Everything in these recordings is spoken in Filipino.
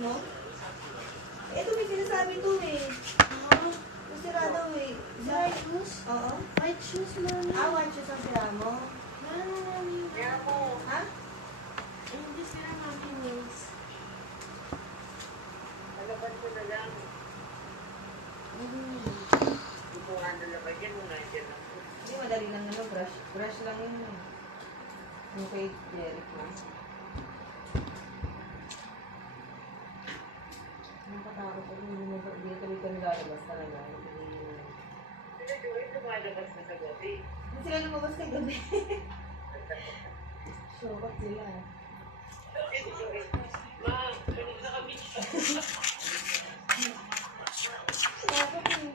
mo? Ito may sinasabi to eh. Masira daw eh. White shoes? Oo. White shoes, mami. White shoes ang sira mo? Ano, mami? Kaya mo, Ha? Hindi sila, mami, nails. nalaban ko na lang. Hindi ko nga nalaban yan, nung nandiyan ako. Hindi, madali lang ano, brush. Brush lang yun. Yung kay Jericho. Nakatakot ako. Hindi tuloy ka nilalabas talaga. Sila Joey, lumalabas na sa gabi. Hindi sila lumabas kay gabi. Shokot sila. Ito, Joey. Ma, ganun na kami. Bakit eh?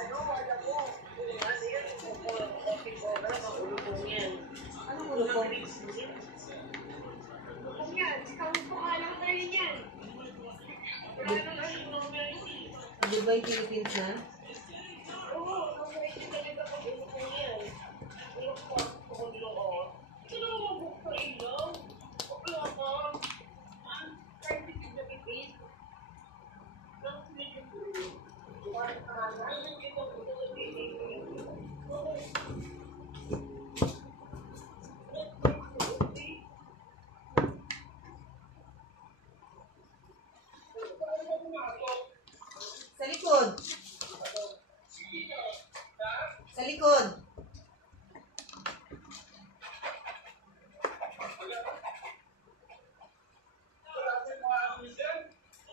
Ano, alam mo, ano yan, coffee cola, makulupong yan. Ano ulo ko? Kulupong yan, sikawin ko nga lang tayo yan. Wala nang ano, normal. Dubai, Philippines na? Oo, normal din talaga pag ulupong yan. Ulupong ako doon. Ito na mabuk sa ilaw. Wala ka. Kahit hindi na pipit. Nang sinigil ko rin. Sa likod. Sa likod.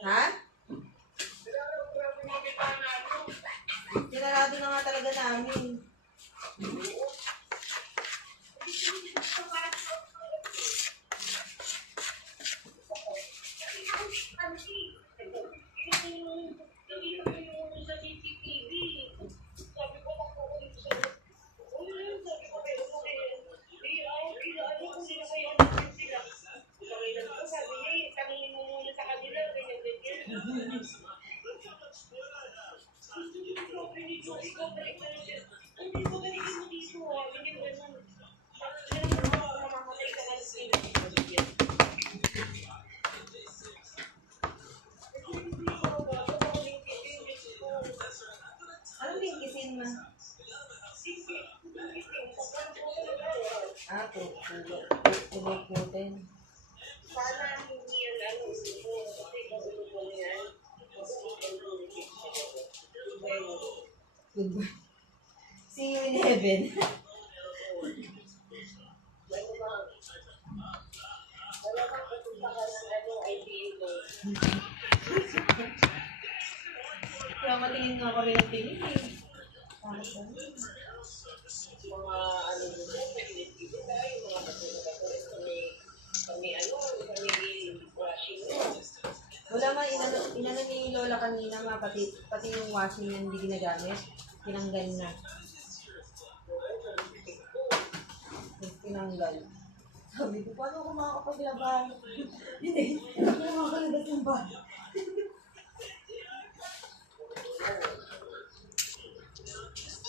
Ha? Sinarado na nga talaga namin. Anong bingkisin mo? Tulog natin. Sana hindi yan ano, kasi magulupong yan. Goodbye. See you in heaven. Wala kang pupunta ka ng ano, idea mo. Kaya matingin nga kami ng tingin eh. Bakit ba? Mga ano dito, pinitito tayo, mga katulad kami ano, kami washing mo. Wala nga, inano ni Lola kanina nga, pati yung washing na hindi ginagamit, tinanggal na. Tinanggal. Sabi ko, paano ako makakapaglaban? Hindi, hindi ako makakalabas ng bahay.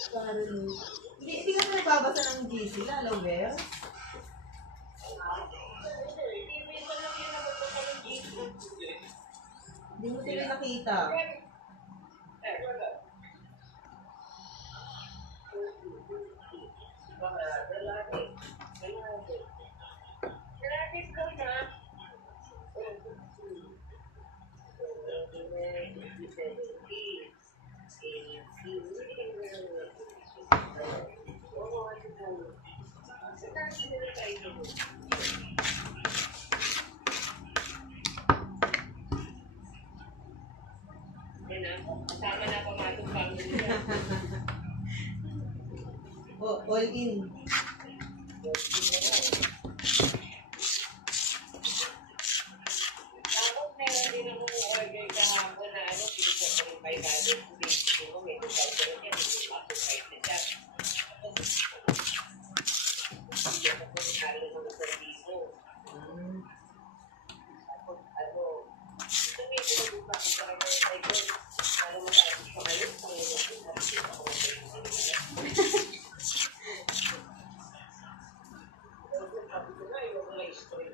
Parang, hindi ka na nagbabasa ng GC, lalo, Bel? Hindi mo sila nakita. Kasama na pamatong family niya. All in. Tapos meron din akong order kahapon na ano, pinigyan ko yung 500. Hindi ko may 2,000 yan. Hindi ko ako 5 na siya. Hindi ako kalo ng serviso. Tapos ano, ito may pinagbuka ko para ng cycle. Para matapos pa kayo. Sabi ko na, yung mga story.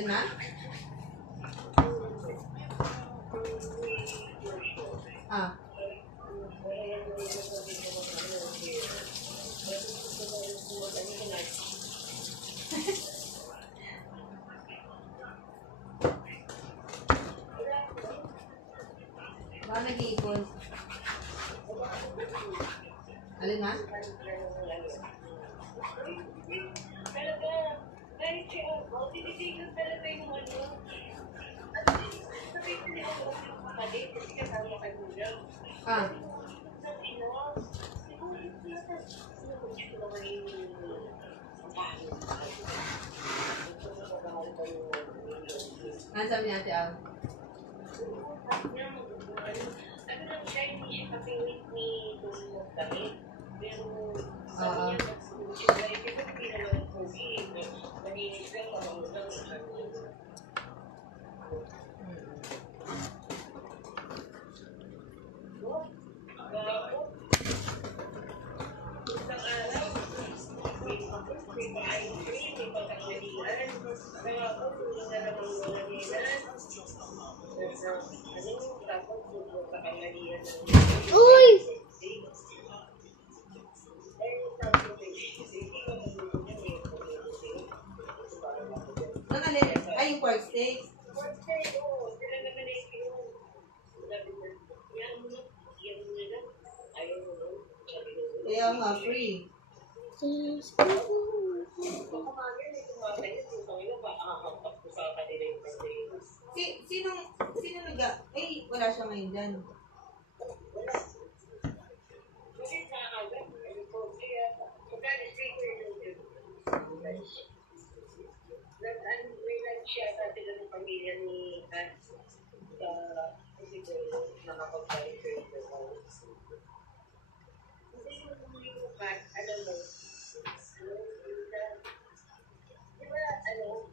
Alin na? Ah. Baka nag-iipon. Alin na? Talaga, kahit siya, tinitigil talaga yung ano. At sabi ko nila ko yung kapatid, kasi kasama kay Kuya. Ah. Sabi na, siguro yata, gusto naman yung Ano sabi ni Ate Al? ano lang siya, hindi siya kapilit ni Tulog kami. Pero sabi niya, kasi hindi naman pogi. Maninis lang, mamangutang sa kanya. Isang araw, may pa-ice cream, may pagkakalian. Kaya ako, tulong na naman mo na nila. Tapos tulong sa kamalian ng Uy! Nang alin? Ay, yung pork steak. Kaya nga, free. Sino wala siya ngayon dyan. Siya sa sila ng pamilya ni Kat sa siguro nakapag-balik sa ito. Hindi yung Kat, alam mo, di ba,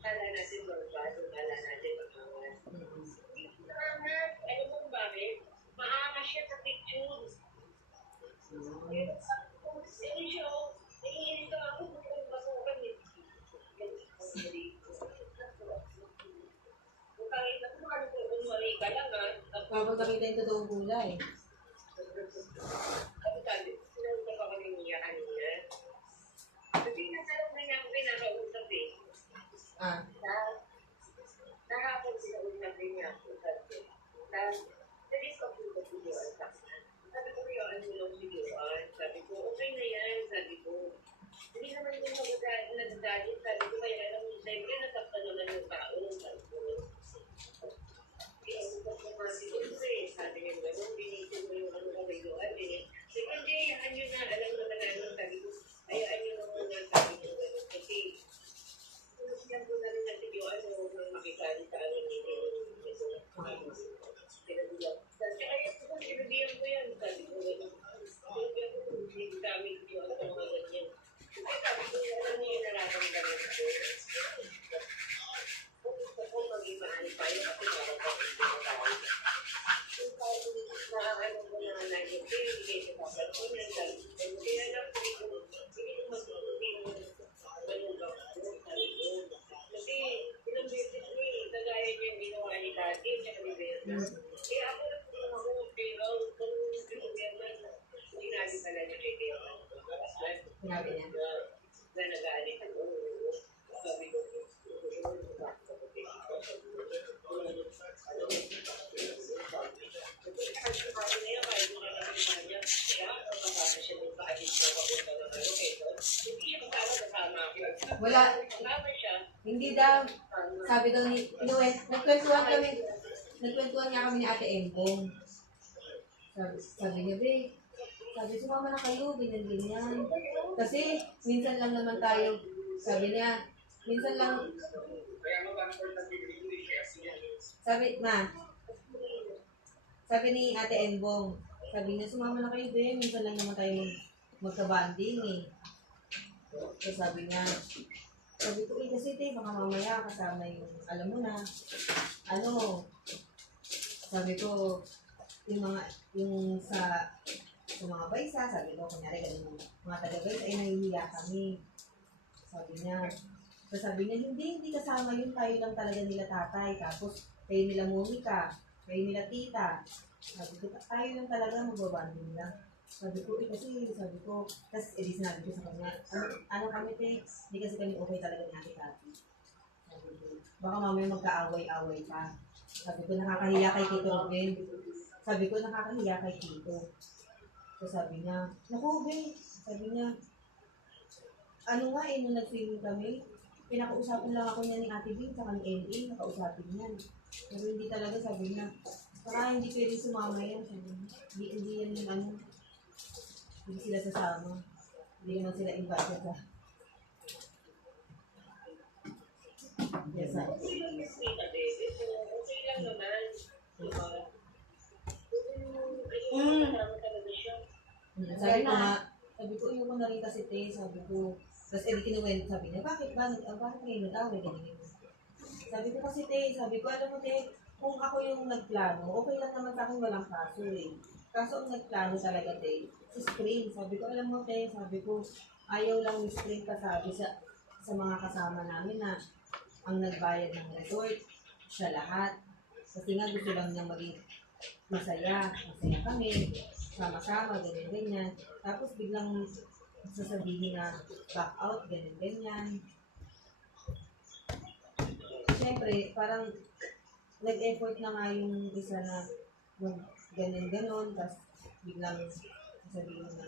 kala natin magbado, kala natin makangas. Maangas, alam mo kung bakit? Maangas siya sa picture. Hindi siya, naiinis ka ako, gusto ko masukan eh. Kahit ako ano ko, kunwari ka lang Kapag nakita yung totoong kulay. Ako sabi, sinausap ako ni Mia kanina. Kasi nasalong na niya ako pinakausap eh. Ah. Nahapon sinausap din niya ako sabi. Sabi ko po sa videoan. Sabi ko yun, ano lang videoan. Sabi ko, okay na yan. Sabi ko, hindi naman yung nagdadit. Sabi ko, kaya alam mo, siyempre nasaktan naman yung tao. Sabi ko, sabi niya gano'n, binitin mo yung ano kabayuan. Sige, hindi, hayaan nyo na. Alam naman namin, sabi ko, hayaan nyo naman nga, sabi ko gano'n. Kasi, siya po na rin na videoan, huwag nang makisali sa amin nito. Kaya po, sinabihan ko yan, sabi ko gano'n. Sinabihan ko, hindi kami videoan sa mga ganyan. Kasi sabi ko, alam niyo yung nararamdaman ko. Gusto ko maging mahal pa yun, kasi parang ano mo na naging hindi sa kapal ko na kaya lang po ito hindi ko magiging kasi ilang beses ko kagaya niya ginawa ni Tati at ni Berna kaya ako nagpunta ako pero kung gobyerno sinabi pala niya hindi Sinabi niya. na nag-aalit ako sabi ko Wala. Hindi daw. Sabi daw ni, nagkwentuhan nga kami ni Ate Embong. Sabi niya, sabi, sumama na kayo, ganyan. Kasi, minsan lang naman tayo, sabi niya, minsan lang, sabi ni Ate Embong, sabi niya, sumama na kayo, minsan lang naman tayo magka-banding eh. So sabi niya, sabi ko, kasi baka mamaya kasama yung, alam mo na, sabi ko, yung sa mga baysa, sabi ko, kunyari, ganun mga taga-baysa, ay nahihiya kami. Sabi niya, So sabi niya, hindi kasama yun, tayo lang talaga nila tatay. Tapos, kayo nila Monica, kayo nila tita. Sabi ko, tayo lang talaga magbabanding lang. Sabi ko, sabi ko, tapos sinabi ko sa kanya, ano kami te, hindi kasi kami okay talaga ni Ate Cathy. Sabi ko, baka mamaya magkaaway-away pa. Sabi ko, nakakahiya kay Tito Ruben. Sabi ko, nakakahiya kay Tito. So sabi niya, naku Ben, sabi niya, ano nga nung nag-filming kami, pinakausapin lang ako niya ni Ate Bin, saka ni LA, nakausapin niya. Pero hindi talaga, sabi niya, saka hindi pwede sumama yan, sabi niya. Hindi yan yung ano, hindi sila sasama. Hindi naman sila invited sa... Yes, sir. Okay lang yung Tita Bebe. Okay lang naman. Diba? Kasama talaga siya. Sabi ko, yung ko na rin kasi te, sabi ko, tapos kinuwento, sabi niya, bakit kayo nag-away, ganyan. Sabi ko kasi te, sabi ko, alam mo te, kung ako yung nagplano, okay lang naman sa akin, walang kaso eh. Kaso ang nagplano talaga te, si Spring, sabi ko, alam mo te, sabi ko, ayaw lang ni Spring pasabi sa mga kasama namin na ang nagbayad ng resort, siya lahat. Kasi nga gusto lang niya maging masaya kami, sama-sama, ganyan-ganyan. Tapos biglang sasabihin na back out, ganyan-ganyan. Siyempre, parang nag-effort na nga yung isa na ganyan-ganon, tapos biglang sasabihin na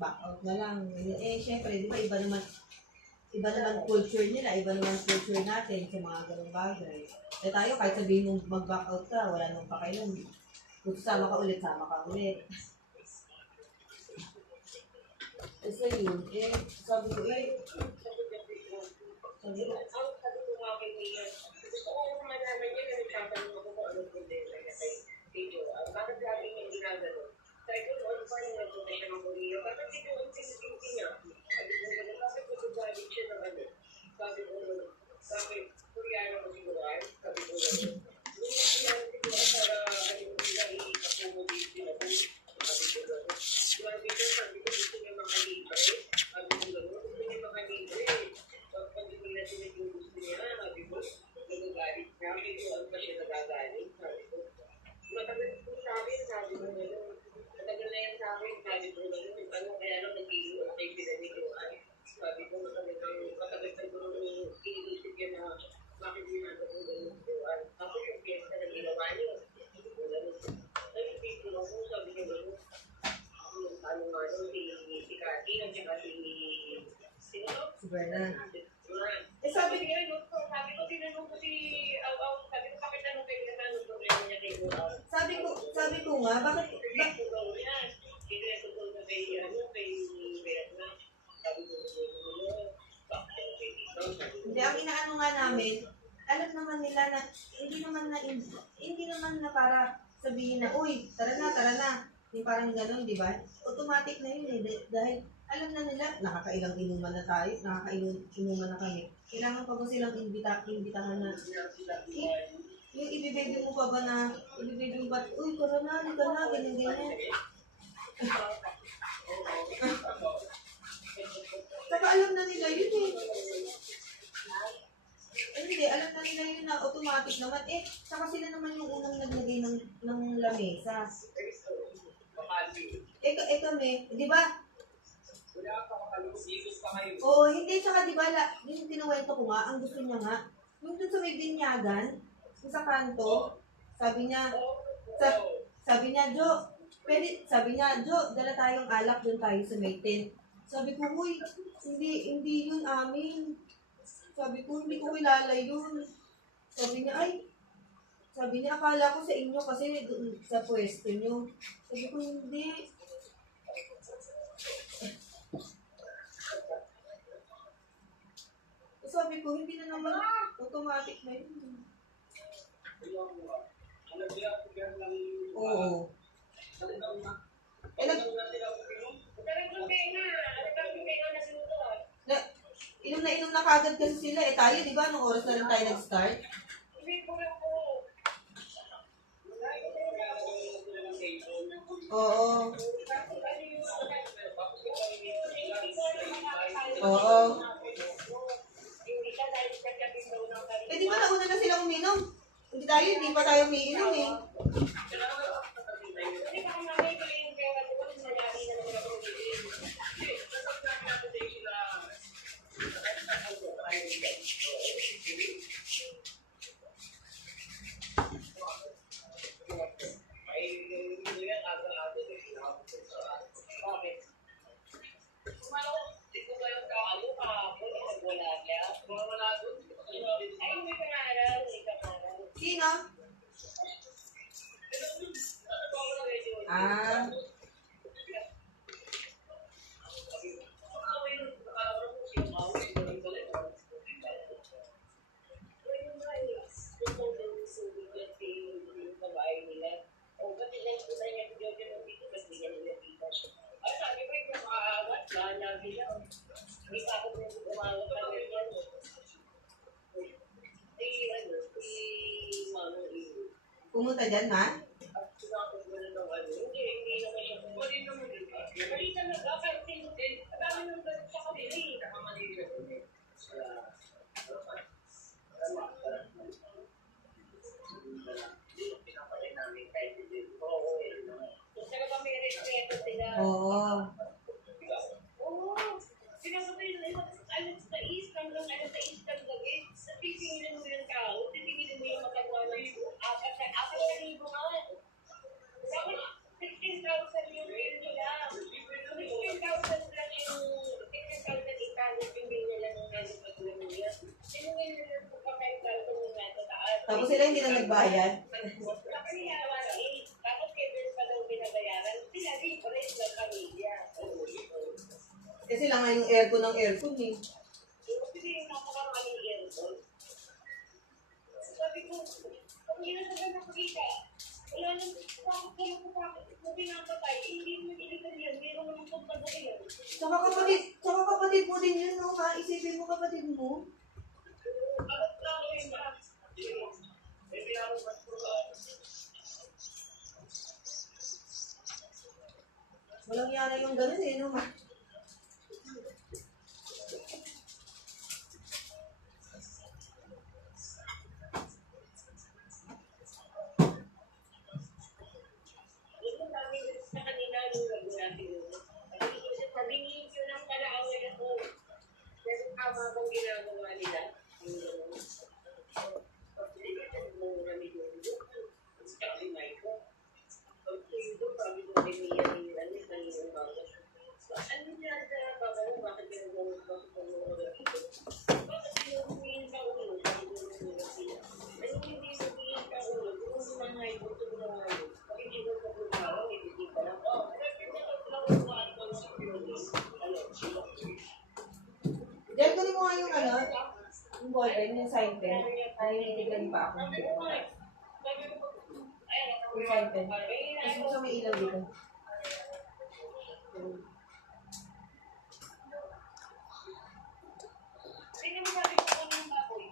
back out na lang. Siyempre, di ba iba naman culture nila, iba naman culture natin sa mga ganong bagay. Tayo, kahit sabihin mong mag-back out ka, wala nang pakailan. Kung sama ka ulit. So yun, sabi ko, Sabi ko nga kay Mia, gusto ko malaman niya na nagtatanong ako kung anong problema niya kay Joanne. Bakit lagi niya ginagano? Sabi ko, ano pa yung nagpunta siya ng Korea? Bakit si Joanne sinisinti niya? Sabi ko, bakit nagagalit siya ng ano? Sabi ko, bakit Koreano mo si Joanne? Sabi ko, yung Koreano si Joanne para ano nila i-accommodate sila po. Sabi ko, Joanne dito, sabi ko, gusto niya makalibre. Sabi ko, gusto niya makalibre. Pag hindi nila sinigong gusto niya, sabi ko, nagagalit niya. Sabi ko, ano pa siya nagagalit? Sabi ko, matagal po sa akin, sabi ko, matagal na yan sa akin, sabi ko, ano kaya lang nagiging okay sila ni Joanne. Sabi ko, matagal na iniisip niya na bakit ginagawa ko ganun si Joanne. Tapos yung piyesta na ginawa niyo, nag-isip ko, sabi niya gano'n, ano nga doon, si Cathy, at saka sino? si Berna. Sabi ko, tinanong ko si Aw, sabi ko, bakit tanong kayo na ano problema niya kay Joanne? Sabi ko nga, bakit, Ito daw yan. Ito daw na kay Berna. Sabi ko, bakit kay Tito? hindi, ang inaano nga namin, alam naman nila na, hindi naman na para sabihin na, uy, tara na. Yung parang gano'n, di ba? Automatic na yun eh. Dahil alam na nila, nakakailang inuman na tayo, inuman na kami. Kailangan pa ba silang imbitahan na, yung ibibigay mo pa ba na, uy, tara na, ganyan. Saka alam na nila yun eh. Hindi, alam na nila yun na automatic naman. Saka sila naman yung unang naglagay ng lamesa. Kami, di ba? Oo, hindi, saka di ba, yung tinuwento ko nga, ang gusto niya nga, yung dun sa may binyagan, yung sa kanto, sabi niya, Jo, dala tayong alak dun tayo sa may tent. Sabi ko, uy, hindi yun amin. Sabi ko, hindi ko kilala yun. Sabi niya, akala ko sa inyo kasi doon sa pwesto nyo. Sabi ko, hindi. Sabi ko, hindi na naman automatic na yun. Oo. Inom na kagad kasi sila. Tayo, di ba? Anong oras na rin tayo nag-start? Oo. Oo. tayo, hindi pa tayo umiinom eh. Hindi baka mamaya ko yung pera ko kasi mayari na naman ako bibili. Hindi, nasabi namin natin sa sila. Bakit? Kumalo, di ko kayo kaalo kahapon, wala niya. Wala doon. Ay, may pangaral, may pangaral. Sino? Ah, pumunta dyan, ma? Oo. Oo. Sinasabi nila, alas sa is, hanggang alas sa is ng gabi. Sa pipingin mo yung tao, pipingin mo yung matagawa ng 4,000 nga. Dapat 16,000 yung bill nila. 16,000 lang yung 16,800 yung bill nila ng ano patuloy nila. Sinungin nila kung pa 5,000 yung nasa taas. Tapos sila hindi na nagbayad. Tapos nilawan eh. Tapos kaya bill pa daw binabayaran. Sila libre ng pamilya. Kasi lang nga yung aircon ng aircon eh. Kasi napakamaling aircon. Sabi ko, pag hindi na sabi nakakita, wala nang bakit kung pinapatay, hindi mo ilitan yan, meron naman pagpagay yan. Saka kapatid mo din yun, no? Ha? Isipin mo kapatid mo. Bakit lang yun ba? Hindi ako Walang yana yung ganun eh, no? Ma? Alam mo namin sa kanila yung gagawin natin yun. Sabihin ko lang pala away ako. Pero tama bang ginagawa nila? Diyan, kunin mo nga yung ano, yung ballpen, yung sign pen. Ay, nitigan pa ako. Yung sign pen. Tapos mo sa may ilaw dito. Sino mo sabi ko kung yung baboy?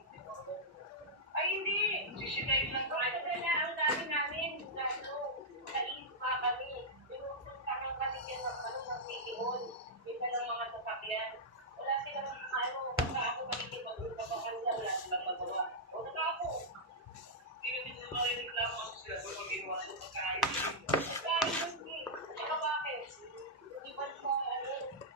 Ay, hindi. Sisitayin lang ba? Ano na ang dami namin? Kain pa kami. Pinupuntahan kami yan ng City Hall. Kita ng mga sasakyan. Wala silang ano, baka ako makikipag-upa pa kanila. Wala silang magawa. O saka ako. Hindi na makireklamo ako sila kung mag-iwa sa pagkain. Pagkain hindi. Saka bakit? Hindi ba sa ano?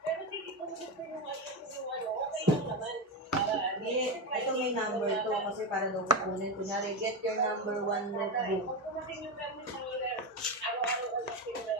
Pero sige, kung gusto yung ano, okay lang naman. Para Hindi, ito may number to kasi para daw kukunin. Kunyari, get your number 1 notebook. Kung kumating yung gamit ng nila, araw-araw alam sila.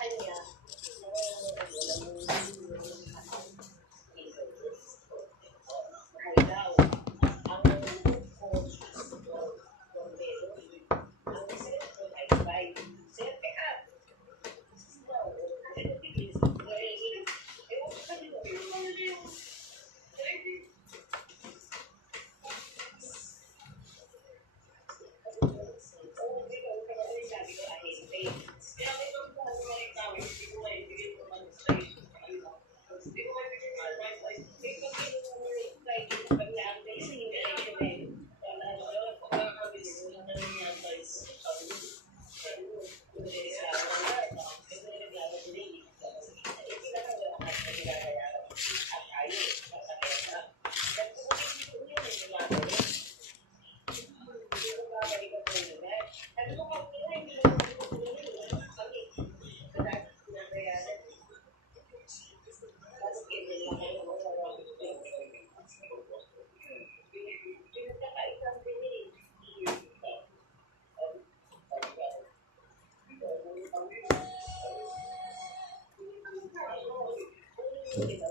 Kanya, mahal daw. Ang Hindi na